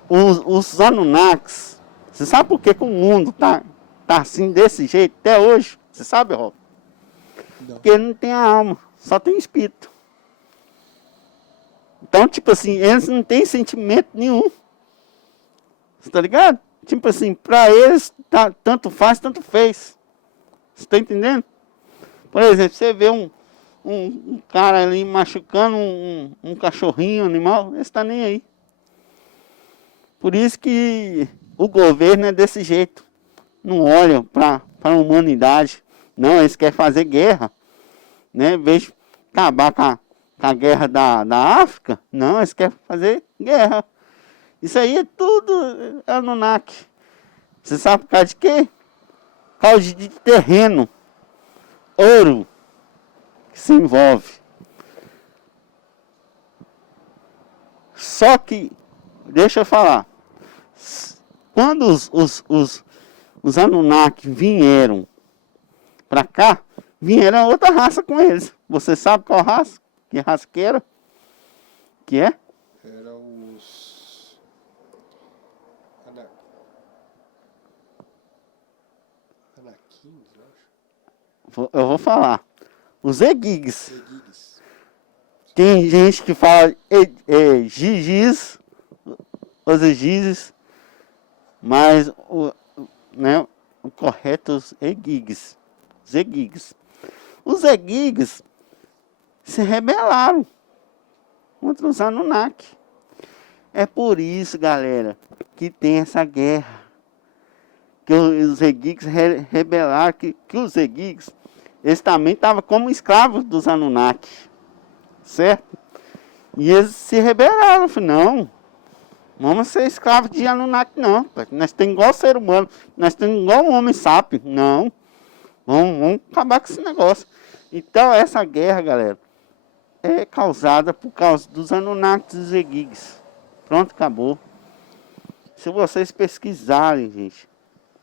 os Anunnakis, você sabe por que que o mundo tá assim, desse jeito, até hoje? Você sabe, Rob? Não. Porque ele não tem a alma, só tem espírito. Então, tipo assim, eles não têm sentimento nenhum. Você tá ligado? Tipo assim, pra eles, tanto faz, tanto fez. Você tá entendendo? Por exemplo, você vê um cara ali machucando um cachorrinho, um animal, ele está nem aí. Por isso que o governo é desse jeito. Não olha para a humanidade. Não, eles querem fazer guerra. Né? Em vez de acabar com a guerra da África, não, eles querem fazer guerra. Isso aí é tudo Anunnaki. Você sabe por causa de quê? Por causa de terreno. Ouro. Que se envolve. Só que, deixa eu falar. Quando os Anunnaki vieram para cá, vieram outra raça com eles. Você sabe qual raça? Que raça que era? Que é? Era os... Anaquins, eu acho. Eu vou falar. Os Egigs. Seguides. Tem gente que fala Gigis, os Egizes, mas o correto é os Egigs. Os Egigs. Os Egigs se rebelaram contra os Anunnaki. É por isso, galera, que tem essa guerra. Que os Egigs rebelaram, que os Egigs, eles também estavam como escravos dos Anunnaki, certo? E eles se rebelaram, falaram, não, vamos ser escravos de Anunnaki não, nós temos igual ser humano, nós temos igual um homem sapiens, não, vamos acabar com esse negócio. Então essa guerra, galera, é causada por causa dos Anunnaki e dos Egigs. Pronto, acabou. Se vocês pesquisarem, gente,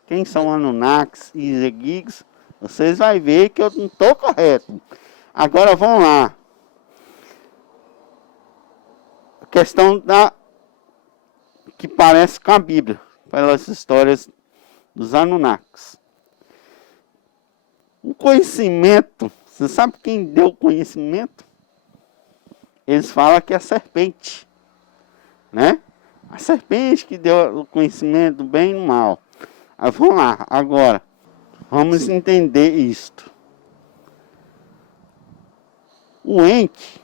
quem são Anunnakis e Egigs, vocês vão ver que eu não estou correto. Agora vamos lá. A questão da que parece com a Bíblia, pelas histórias dos Anunnakis. O conhecimento, você sabe quem deu o conhecimento? Eles falam que é a serpente, né? A serpente que deu o conhecimento do bem e do mal. Vamos lá, agora, vamos entender isto. O Enki,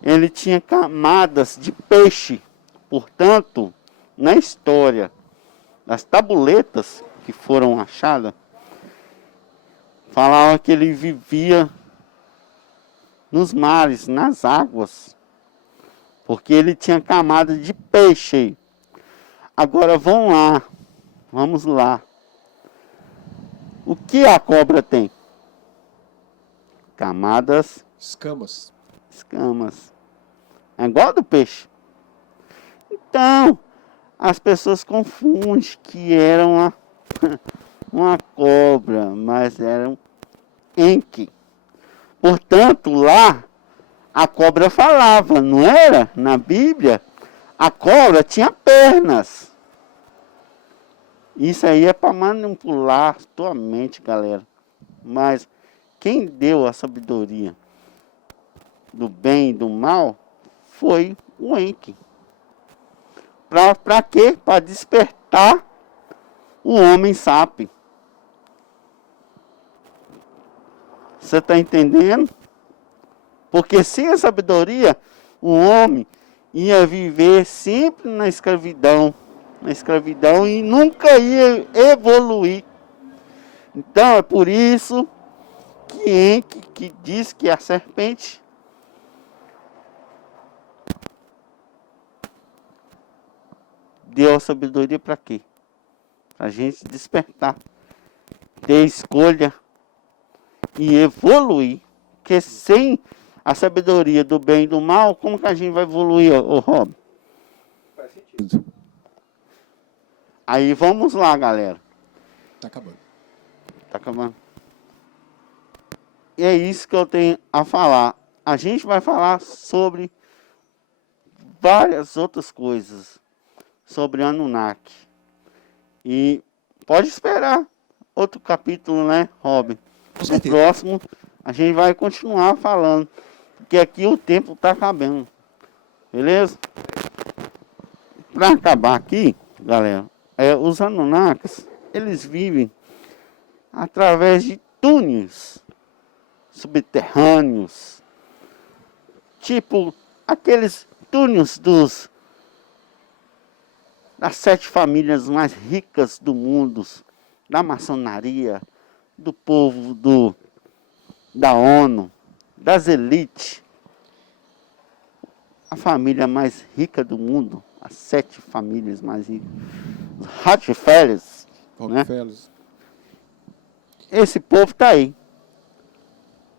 ele tinha camadas de peixe. Portanto, na história das tabuletas que foram achadas, falava que ele vivia nos mares, nas águas, porque ele tinha camadas de peixe. Agora vamos lá. O que a cobra tem? Camadas, Escamas. escamas. É igual do peixe. Então, as pessoas confundem que era uma cobra, mas era um Enki. Portanto, lá, a cobra falava, não era? Na Bíblia, a cobra tinha pernas. Isso aí é para manipular a tua mente, galera. Mas quem deu a sabedoria do bem e do mal foi o Enki. Para quê? Para despertar o homem sábio. Você está entendendo? Porque sem a sabedoria, o homem ia viver sempre na escravidão e nunca ia evoluir. Então é por isso que Enki, que diz que a serpente deu a sabedoria para quê? Para a gente despertar, ter escolha e evoluir. Porque sem a sabedoria do bem e do mal, como que a gente vai evoluir, Rob? Faz sentido. Aí vamos lá, galera. Tá acabando. Tá acabando. E é isso que eu tenho a falar. A gente vai falar sobre várias outras coisas. Sobre Anunnaki. E pode esperar outro capítulo, né, Rob? No certeza. próximo, a gente vai continuar falando. Porque aqui o tempo tá acabando. Beleza? Para acabar aqui, galera, os Anunnakis, eles vivem através de túneis subterrâneos, tipo aqueles túneis das 7 famílias mais ricas do mundo, da maçonaria, do povo da ONU, das elites. A família mais rica do mundo, as 7 famílias mais ricas, os Rockefellers, né? Rockefellers. Esse povo está aí.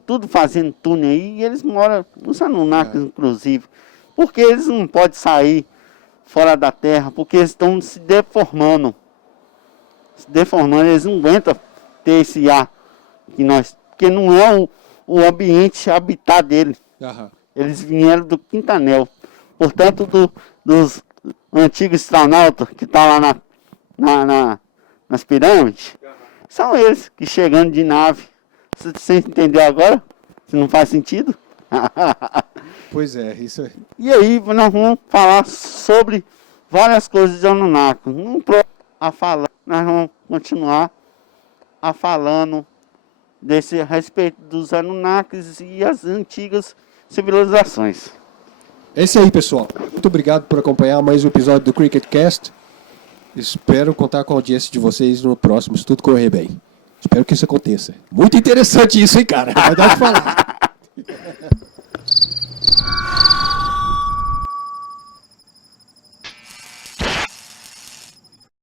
Tudo fazendo túnel aí, e eles moram nos Anunnakis, inclusive. Porque eles não podem sair fora da Terra, porque eles estão se deformando. Se deformando, eles não aguentam ter esse ar que nós... Porque não é o ambiente habitat dele. Aham. Eles vieram do Quintanel. Portanto, dos antigos astronautas que estão lá nas pirâmides, são eles que chegando de nave. Você entendeu agora? Se não faz sentido? Pois é, isso é. E aí nós vamos falar sobre várias coisas de Anunnaki. Nós vamos continuar falando a respeito dos Anunnakis e as antigas civilizações. É isso aí, pessoal. Muito obrigado por acompanhar mais um episódio do CricketCast. Espero contar com a audiência de vocês no próximo, se tudo correr bem. Espero que isso aconteça. Muito interessante isso, hein, cara? Vai dar o que falar.